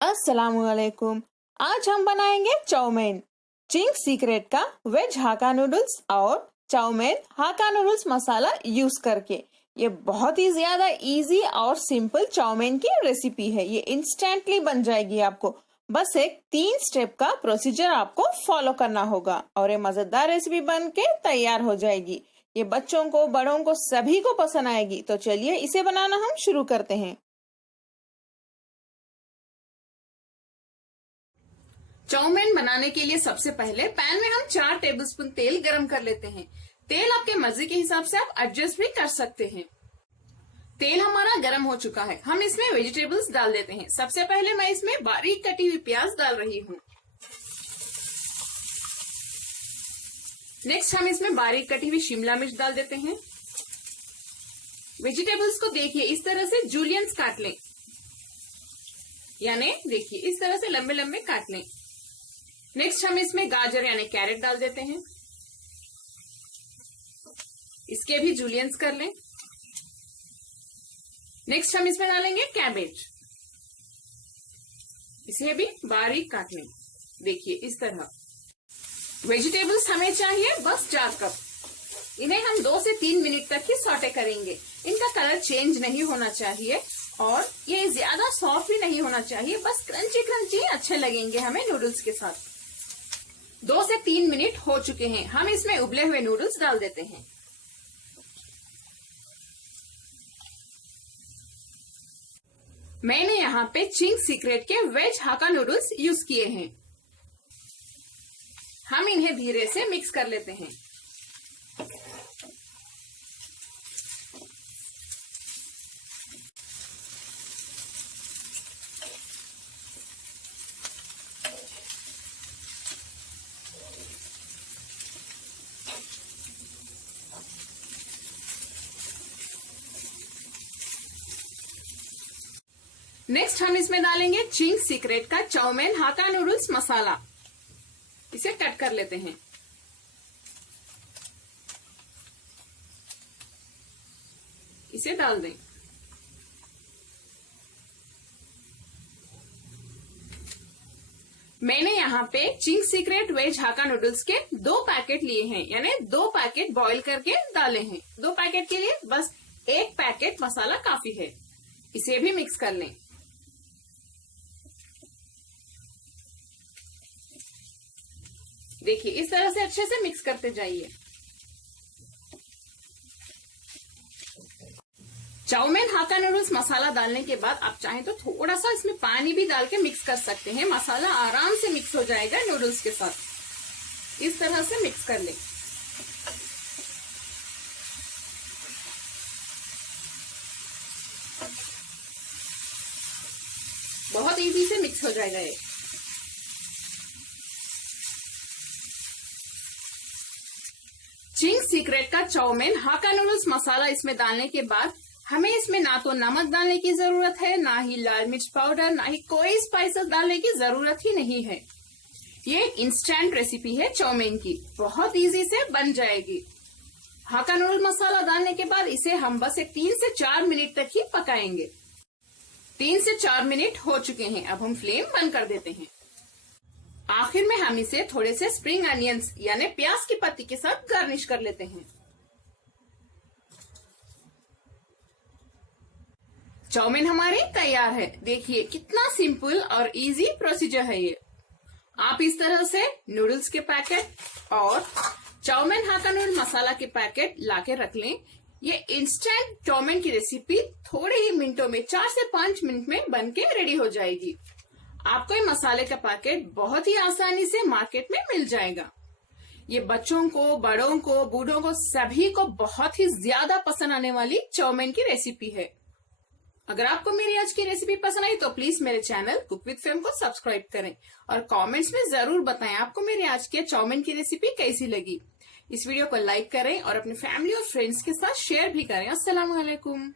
अस्सलामुअलैकुम। आज हम बनाएंगे चाउमीन। चिंग्स सीक्रेट का वेज हाका नूडल्स और चाउमीन हाका नूडल्स मसाला यूज करके। ये बहुत ही ज्यादा इजी और सिंपल चाउमीन की रेसिपी है। ये इंस्टेंटली बन जाएगी। आपको बस एक 3 स्टेप का प्रोसीजर आपको फॉलो करना होगा और ये मजेदार रेसिपी बन के तैयार हो जाएगी। ये बच्चों को, बड़ों को, सभी को पसंद आएगी। तो चलिए इसे बनाना हम शुरू करते हैं। चाउमीन बनाने के लिए सबसे पहले पैन में हम 4 टेबलस्पून तेल गरम कर लेते हैं। तेल आपके मर्जी के हिसाब से आप एडजस्ट भी कर सकते हैं। तेल हमारा गरम हो चुका है। हम इसमें वेजिटेबल्स डाल देते हैं। सबसे पहले मैं इसमें बारीक कटी हुई प्याज डाल रही हूँ। नेक्स्ट हम इसमें बारीक कटी हुई शिमला मिर्च डाल देते हैं। वेजिटेबल्स को देखिए इस तरह से जूलियंस काट लें, यानी देखिए इस तरह से लंबे लंबे काट लें। नेक्स्ट हम इसमें गाजर यानी कैरेट डाल देते हैं। इसके भी जूलियंस कर लें। नेक्स्ट हम इसमें डालेंगे कैबेज। इसे भी बारीक काट लें, देखिए इस तरह। वेजिटेबल्स हमें चाहिए बस 4 कप। इन्हें हम 2 से 3 मिनट तक ही सॉटे करेंगे। इनका कलर चेंज नहीं होना चाहिए और ये ज्यादा सॉफ्ट भी नहीं होना चाहिए। बस क्रंची क्रंची अच्छे लगेंगे हमें नूडल्स के साथ। 2 से 3 मिनट हो चुके हैं। हम इसमें उबले हुए नूडल्स डाल देते हैं। मैंने यहाँ पे चिंग्स सीक्रेट के वेज हाका नूडल्स यूज किए हैं। हम इन्हें धीरे से मिक्स कर लेते हैं। नेक्स्ट हम इसमें डालेंगे चिंग्स सीक्रेट का चाउमीन हाका नूडल्स मसाला। इसे कट कर लेते हैं। इसे डाल दें। मैंने यहाँ पे चिंग्स सीक्रेट वेज हाका नूडल्स के 2 पैकेट लिए हैं, यानी 2 पैकेट बॉईल करके डाले हैं। 2 पैकेट के लिए बस 1 पैकेट मसाला काफी है। इसे भी मिक्स कर लें। देखिए इस तरह से अच्छे से मिक्स करते जाइए। चाउमीन हाका नूडल्स मसाला डालने के बाद आप चाहें तो थोड़ा सा इसमें पानी भी डाल के मिक्स कर सकते हैं। मसाला आराम से मिक्स हो जाएगा नूडल्स के साथ। इस तरह से मिक्स कर लें। बहुत इजी से मिक्स हो जाएगा ये। चिंग्स सीक्रेट का चाउमीन हाका नूडल्स मसाला इसमें डालने के बाद हमें इसमें ना तो नमक डालने की जरूरत है, ना ही लाल मिर्च पाउडर, ना ही कोई स्पाइसेस डालने की जरूरत ही नहीं है। ये इंस्टेंट रेसिपी है चाउमीन की, बहुत इजी से बन जाएगी। हाका नूडल मसाला डालने के बाद इसे हम बस एक 3 से 4 मिनट तक ही पकाएंगे। 3 से 4 मिनट हो चुके हैं। अब हम फ्लेम बंद कर देते हैं। आखिर में हम इसे थोड़े से स्प्रिंग अनियंस यानी प्याज की पत्ती के साथ गार्निश कर लेते हैं। चाउमीन हमारी तैयार है। देखिए कितना सिंपल और इजी प्रोसीजर है ये। आप इस तरह से नूडल्स के पैकेट और चाउमीन हाका नूडल मसाला के पैकेट लाके रख लें। ये इंस्टेंट चाउमीन की रेसिपी थोड़े ही मिनटों में 4 से 5 मिनट में बन के रेडी हो जाएगी। आपको ये मसाले का पैकेट बहुत ही आसानी से मार्केट में मिल जाएगा। ये बच्चों को, बड़ों को, बूढ़ों को, सभी को बहुत ही ज्यादा पसंद आने वाली चाउमीन की रेसिपी है। अगर आपको मेरी आज की रेसिपी पसंद आई तो प्लीज मेरे चैनल कुक विद फेम को सब्सक्राइब करें और कमेंट्स में जरूर बताएं आपको मेरी आज की चाउमीन की रेसिपी कैसी लगी। इस वीडियो को लाइक करें और अपने फैमिली और फ्रेंड्स के साथ शेयर भी करें। अस्सलाम वालेकुम।